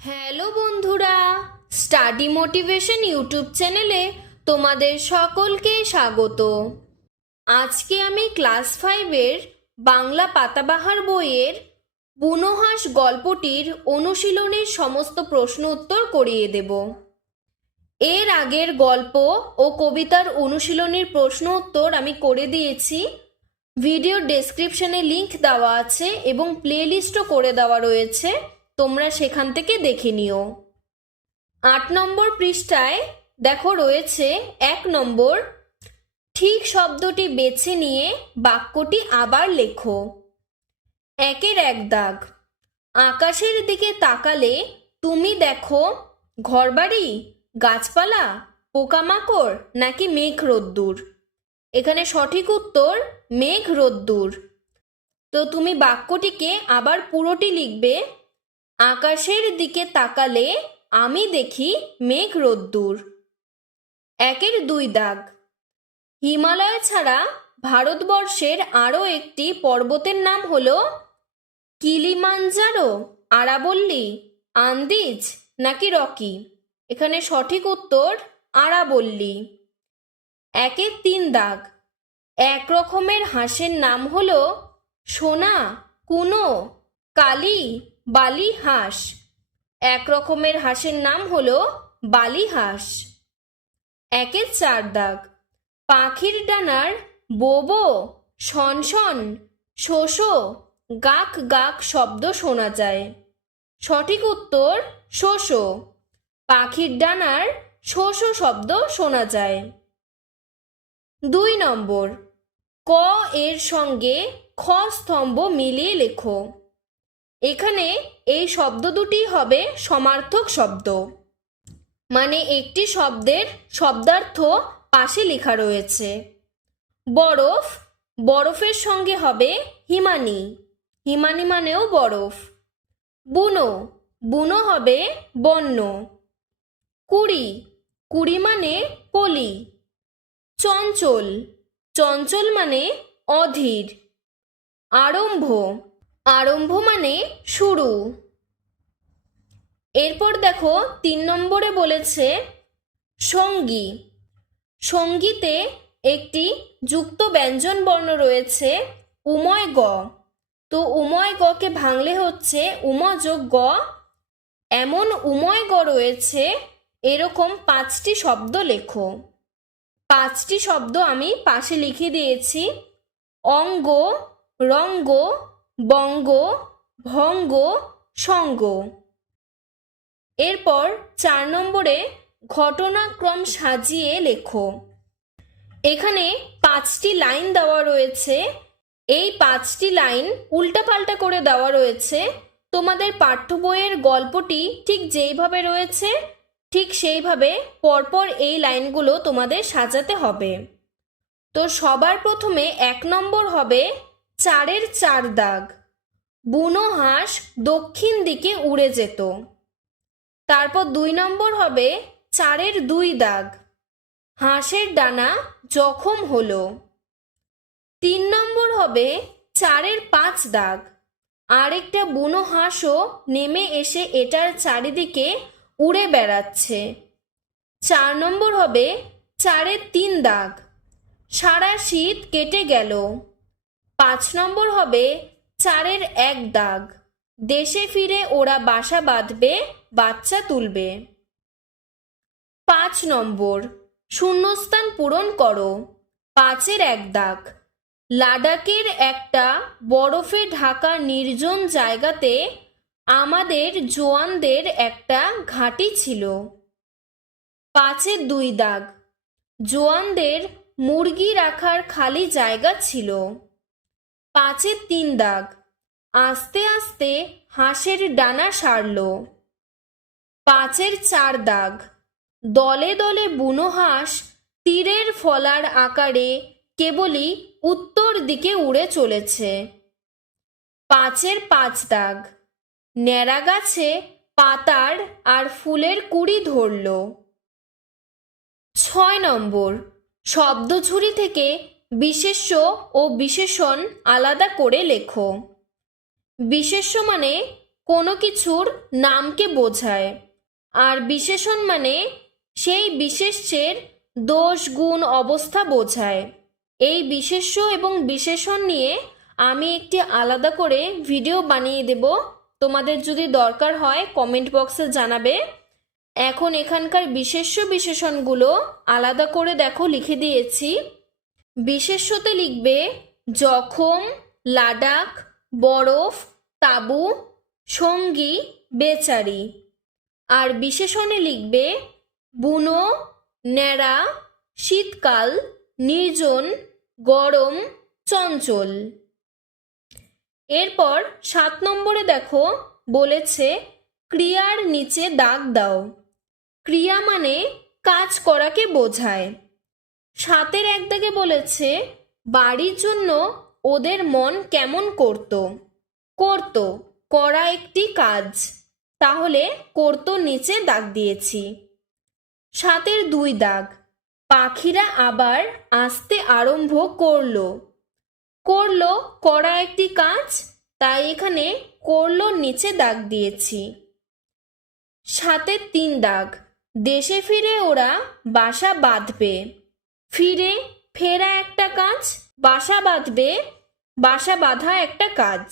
Hello বন্ধুরা, study motivation YouTube চ্যানেলে তোমাদের সকলকে স্বাগত। আজকে আমি ক্লাস 5-এর বাংলা পাতাবাহার বইয়ের বুনো হাঁস গল্পটির অনুশীলনের সমস্ত প্রশ্ন উত্তর করিয়ে দেব। এর আগের গল্প ও কবিতার অনুশীলনীর প্রশ্ন উত্তর আমি করে দিয়েছি। ভিডিও ডেসক্রিপশনে লিংক দেওয়া আছে এবং প্লেলিস্টও করে দেওয়া রয়েছে, তোমরা সেখান থেকে দেখে নিও। 8 নম্বর পৃষ্ঠায় দেখো রয়েছে 1 নম্বর, ঠিক শব্দটি বেছে নিয়ে বাক্যটি আবার লেখো। 1-এর 1 দাগ, আকাশের দিকে তাকালে তুমি দেখো ঘরবাড়ি, গাছপালা, পোকামাকড় নাকি মেঘ রোদ্দুর। এখানে সঠিক উত্তর মেঘ রোদ্দুর। তো তুমি বাক্যটিকে আবার পুরোটি লিখবে। আকাশের দিকে তাকালে আমি দেখি মেঘ রোদ্দুর। 1-এর 2 দাগ, হিমালয় ছাড়া ভারতবর্ষের আরও একটি পর্বতের নাম হলো কিলিমাঞ্জারো, আরাবল্লী, আন্দিজ নাকি রকি। এখানে সঠিক উত্তর আরাবল্লী। 1-এর 3 দাগ, এক রকমের হাঁসের নাম হলো সোনা, কুনো, কালি, বালি হাঁস। এক রকমের হাঁসের নাম হলো বালি হাঁস। 1-এর 4 দাগ, পাখির ডানার বোবো, শনশন, শোষো, গাক গাক শব্দ শোনা যায়। সঠিক উত্তর শোষো। পাখির ডানার শোষো শব্দ শোনা যায়। 2 নম্বর, ক এর সঙ্গে খ স্তম্ভ মিলিয়ে লেখো। এখানে এই শব্দ দুটি হবে সমার্থক শব্দ, মানে একটি শব্দের শব্দার্থ পাশে লেখা রয়েছে। বরফ, বরফের সঙ্গে হবে হিমানি, হিমানি মানেও বরফ। বুনো, বুনো হবে বন্য। কুড়ি, কুড়ি মানে কলি। চঞ্চল, চঞ্চল মানে অধীর। আরম্ভ, আরম্ভ মানে শুরু। এরপর দেখো 3 নম্বরে বলেছে সঙ্গী। সঙ্গীতে একটি যুক্ত ব্যঞ্জন বর্ণ রয়েছে উময় গ। তো উময় গকে ভাঙলে হচ্ছে উম যোগ গ। এমন উময় গ রয়েছে, এরকম 5টি শব্দ লেখো। 5টি শব্দ আমি পাশে লিখে দিয়েছি। অঙ্গ, রঙ্গ, বঙ্গ, ভঙ্গ, সঙ্গ। এরপর 4 নম্বরে ঘটনাক্রম সাজিয়ে লেখো। এখানে 5টি লাইন দেওয়া রয়েছে। এই 5টি লাইন উল্টাপাল্টা করে দেওয়া রয়েছে। তোমাদের পাঠ্য বইয়ের গল্পটি ঠিক যেইভাবে রয়েছে ঠিক সেইভাবে পরপর এই লাইনগুলো তোমাদের সাজাতে হবে। তো সবার প্রথমে 1 নম্বর হবে 4-এর 4 দাগ, বুনো হাঁস দক্ষিণ দিকে উড়ে যেত। তারপর 2 নম্বর হবে 4-এর 2 দাগ, হাঁসের ডানা জখম হলো। 3 নম্বর হবে 4-এর 5 দাগ, আরেকটা বুনো হাঁসও নেমে এসে এটার চারিদিকে উড়ে বেড়াচ্ছে। 4 নম্বর হবে 4-এর 3 দাগ, সারা শীত কেটে গেল। 5 নম্বর হবে 4-এর 1 দাগ, দেশে ফিরে ওরা বাসা বাঁধবে, বাচ্চা তুলবে। 5 নম্বর, শূন্যস্থান পূরণ করো। 5-এর 1 দাগ, লাদাখের একটা বরফে ঢাকা নির্জন জায়গাতে আমাদের জোয়ানদের একটা ঘাঁটি ছিল। 5-এর 2 দাগ, জোয়ানদের মুরগি রাখার খালি জায়গা ছিল। 5-এর 3 দাগ, আস্তে আস্তে হাঁসের ডানা সারল। 5-এর 4 দাগ, দলে দলে বুনো হাঁস তীরের ফলার আকারে কেবলই উত্তর দিকে উড়ে চলেছে। 5-এর 5 দাগ, ন্যাড়া গাছে পাতার আর ফুলের কুড়ি ধরল। 6 নম্বর, শব্দঝুড়ি থেকে বিশেষ্য ও বিশেষণ আলাদা করে লেখো। বিশেষ্য মানে কোনো কিছুর নামকে বোঝায়, আর বিশেষণ মানে সেই বিশেষ্যের দোষ গুণ অবস্থা বোঝায়। এই বিশেষ্য এবং বিশেষণ নিয়ে আমি একটি আলাদা করে ভিডিও বানিয়ে দেব, তোমাদের যদি দরকার হয় কমেন্ট বক্সে জানাবে। এখন এখানকার বিশেষ্য বিশেষণগুলো আলাদা করে দেখো লিখে দিয়েছি। বিশেষ্যতে লিখবে জখম, লাডাখ, বরফ, তাঁবু, সঙ্গী, বেচারি। আর বিশেষণে লিখবে বুনো, ন্যাড়া, শীতকাল, নির্জন, গরম, চঞ্চল। এরপর 7 নম্বরে দেখো বলেছে ক্রিয়ার নিচে দাগ দাও। ক্রিয়া মানে কাজ করাকে বোঝায়। 7-এর 1 দাগে বলেছে বাড়ির জন্য ওদের মন কেমন করত, করা একটি কাজ, তাহলে করত নিচে দাগ দিয়েছি। 7-এর 2 দাগ পাখিরা আবার আসতে আরম্ভ করলো, করা একটি কাজ, তাই এখানে করলো নিচে দাগ দিয়েছি। 7-এর 3 দাগ দেশে ফিরে ওরা বাসা বাঁধবে। ফেরা একটা কাজ, বাসা বাঁধবে, বাসা বাঁধা একটা কাজ,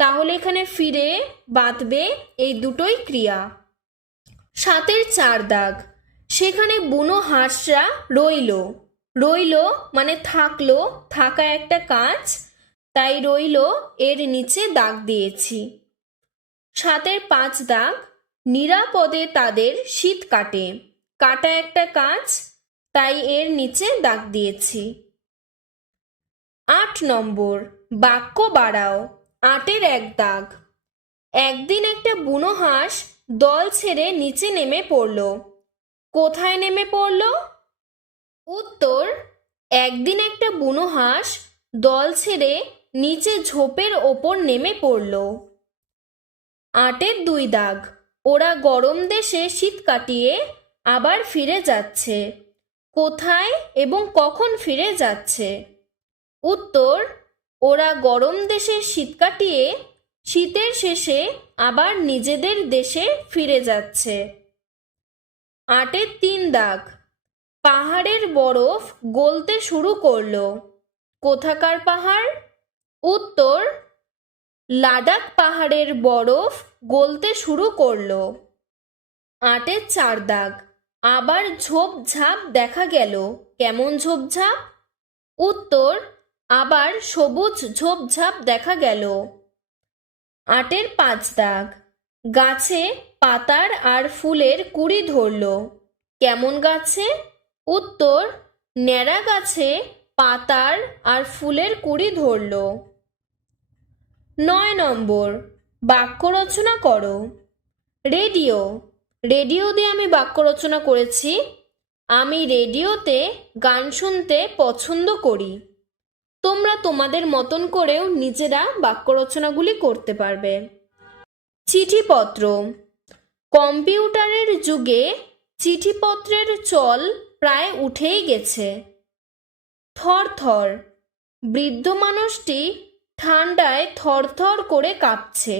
তাহলে এখানে ফিরে, বাঁধবে এই দুটোই ক্রিয়া। 7-এর 4 দাগ সেখানে বুনো হাঁসরা রইল মানে থাকলো, থাকা একটা কাজ, তাই রইল এর নিচে দাগ দিয়েছি। 7-এর 5 দাগ নিরাপদে তাদের শীত কাটা একটা কাজ, তাই এর নিচে দাগ দিয়েছি। 8 নম্বর বাক্য বাড়াও। 8-এর 1 দাগ একদিন একটা বুনো হাঁস দল ছেড়ে নিচে নেমে পড়ল। কোথায় নেমে পড়ল? উত্তর একদিন একটা বুনো হাঁস দল ছেড়ে নিচে ঝোপের ওপর নেমে পড়ল। 8-এর 2 দাগ ওরা গরম দেশে শীত কাটিয়ে আবার ফিরে যাচ্ছে। কোথায় এবং কখন ফিরে যাচ্ছে? উত্তর ওরা গরম দেশে শীত কাটিয়ে শীতের শেষে আবার নিজেদের দেশে ফিরে যাচ্ছে। 8-এর 3 দাগ পাহাড়ের বরফ গলতে শুরু করলো। কোথাকার পাহাড়? উত্তর লাদাখ পাহাড়ের বরফ গলতে শুরু করলো। 8-এর 4 দাগ আবার ঝোপঝাপ দেখা গেল। কেমন ঝোপঝাপ? উত্তর আবার সবুজ ঝোপঝাপ দেখা গেল। 8-এর 5 দাগ গাছে পাতার আর ফুলের কুঁড়ি ধরল। কেমন গাছে? উত্তর ন্যাড়া গাছে পাতার আর ফুলের কুঁড়ি ধরল। 9 নম্বর বাক্য রচনা করো। রেডিও দিয়ে আমি বাক্য রচনা করেছি। আমি রেডিওতে গান শুনতে পছন্দ করি। তোমরা তোমাদের মতন করেও নিজেরা বাক্য রচনাগুলি করতে পারবে। চিঠিপত্র। কম্পিউটারের যুগে চিঠিপত্রের চল প্রায় উঠেই গেছে। থরথর বৃদ্ধ মানুষটি ঠান্ডায় থরথর করে কাঁপছে।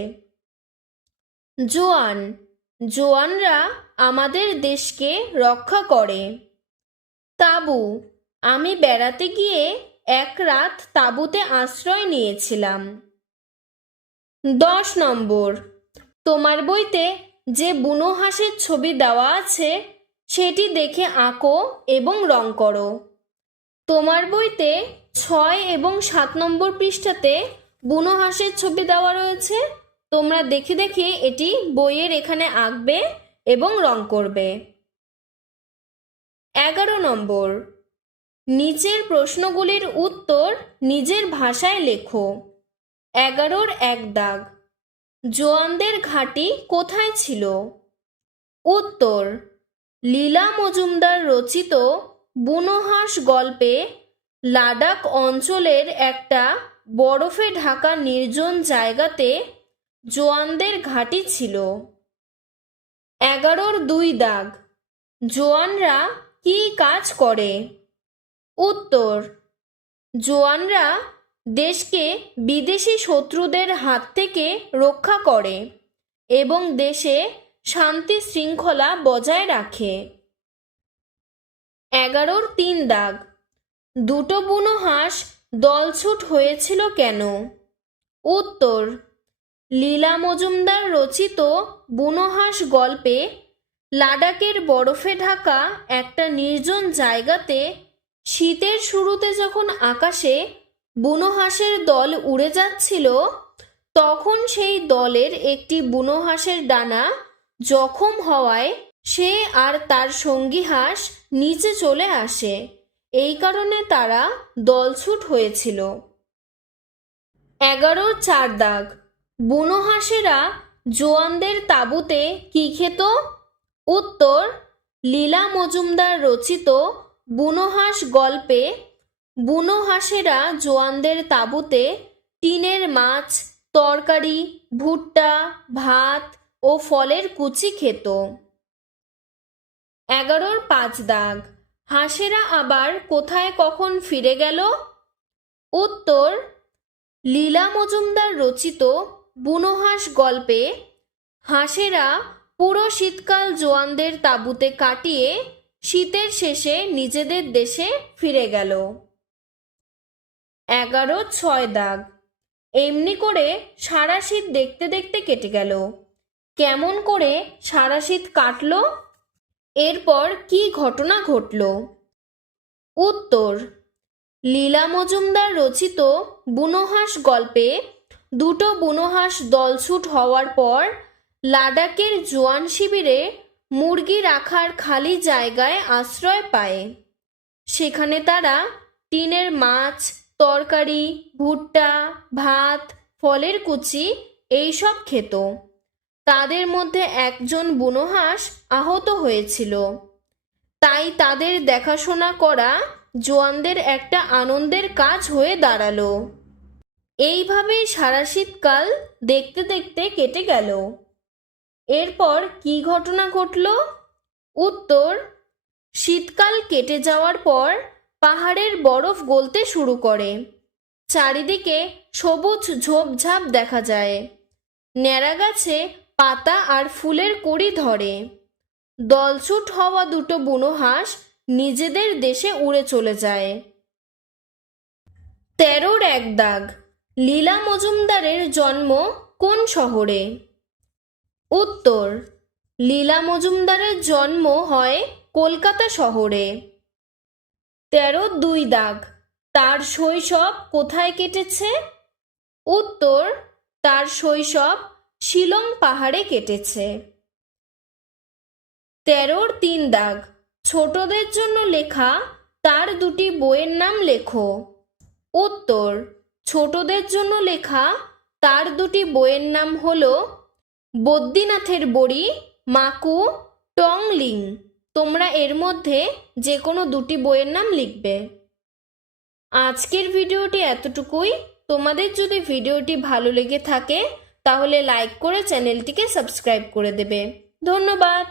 জোয়ানরা আমাদের দেশকে রক্ষা করে। তাঁবু আমি বেড়াতে গিয়ে 1 রাত তাঁবুতে আশ্রয় নিয়েছিলাম। 10 নম্বর তোমার বইতে যে বুনো হাঁসের ছবি দেওয়া আছে সেটি দেখে আঁকো এবং রং করো। তোমার বইতে 6 এবং 7 নম্বর পৃষ্ঠাতে বুনো হাঁসের ছবি দেওয়া রয়েছে। তোমরা দেখে দেখে এটি বইয়ের এখানে আঁকবে এবং রং করবে। 11 নম্বর নিচের প্রশ্নগুলির উত্তর নিজের ভাষায় লেখো। 11-র 1 দাগ জোয়ানদের ঘাঁটি কোথায় ছিল? উত্তর লীলা মজুমদার রচিত বুনো হাঁস গল্পে লাদাখ অঞ্চলের একটা বরফে ঢাকা নির্জন জায়গাতে জোয়ানদের ঘাঁটি ছিল। 11-র 2 দাগ জোয়ানরা কি কাজ করে? উত্তর জোয়ানরা দেশকে বিদেশি শত্রুদের হাত থেকে রক্ষা করে। এবং দেশে শান্তি শৃঙ্খলা বজায় রাখে। 11-3 দাগ, দুটো বুনো হাঁস দলছুট হয়েছিল কেন? উত্তর, লীলা মজুমদার রচিত বুনো হাঁস গল্পে লাদাখের বরফে ঢাকা একটা নির্জন জায়গাতে শীতের শুরুতে যখন আকাশে বুনো হাঁসের দল উড়ে যাচ্ছিল, তখন সেই দলের একটি বুনো হাঁসের ডানা জখম হওয়ায় সে আর তার সঙ্গী হাঁস নিচে চলে আসে। এই কারণে তারা দলছুট হয়েছিল। 11-4 দাগ, বুনো হাঁসেরা জোয়ানদের তাঁবুতে কি খেত? উত্তর, লীলা মজুমদার রচিত বুনো হাঁস গল্পে বুনো হাঁসেরা জোয়ানদের তাঁবুতে টিনের মাছ, তরকারি, ভুট্টা, ভাত ও ফলের কুচি খেত। 11-5 দাগ, হাঁসেরা আবার কোথায় কখন ফিরে গেল? উত্তর, লীলা মজুমদার রচিত বুনো হাঁস গল্পে হাঁসেরা পুরো শীতকাল জোয়ানদের তাঁবুতে কাটিয়ে শীতের শেষে নিজেদের দেশে ফিরে গেল। 11-6 দাগ, এমনি করে সারা শীত দেখতে দেখতে কেটে গেল। কেমন করে সারা শীত কাটলো? এরপর কি ঘটনা ঘটল? উত্তর, লীলা মজুমদার রচিত বুনো হাঁস গল্পে দুটো বুনো হাঁস দলছুট হওয়ার পর লাদাখের জোয়ান শিবিরে মুরগি রাখার খালি জায়গায় আশ্রয় পায়। সেখানে তারা টিনের মাছ, তরকারি, ভুট্টা, ভাত, ফলের কুচি এইসব খেত। তাদের মধ্যে একজন বুনো হাঁস আহত হয়েছিল, তাই তাদের দেখাশোনা করা জোয়ানদের একটা আনন্দের কাজ হয়ে দাঁড়ালো। এইভাবেই সারা শীতকাল দেখতে দেখতে কেটে গেল। এরপর কি ঘটনা ঘটল? উত্তর, শীতকাল কেটে যাওয়ার পর পাহাড়ের বরফ গলতে শুরু করে। চারিদিকে সবুজ ঝোপঝাপ দেখা যায়। ন্যাড়া গাছে পাতা আর ফুলের কুঁড়ি ধরে। দলছুট হওয়া দুটো বুনো হাঁস নিজেদের দেশে উড়ে চলে যায়। 13-1 দাগ, লীলা মজুমদারের জন্ম কোন শহরে? উত্তর, লীলা মজুমদারের জন্ম হয় কলকাতা শহরে। 13-2 দাগ, তার শৈশব কোথায় কেটেছে? উত্তর, তার শৈশব শিলং পাহাড়ে কেটেছে। 13-3 দাগ, ছোটদের জন্য লেখা তার দুটি বইয়ের নাম লেখো। উত্তর, ছোটদের জন্য লেখা তার দুটি বইয়ের নাম হলো বদ্রীনাথের বড়ি, মাকু, টংলিং। তোমরা এর মধ্যে যে কোনো দুটি বইয়ের নাম লিখবে। আজকের ভিডিওটি এতটুকুই। তোমাদের যদি ভিডিওটি ভালো লেগে থাকে তাহলে লাইক করে চ্যানেলটিকে সাবস্ক্রাইব করে দেবে। ধন্যবাদ।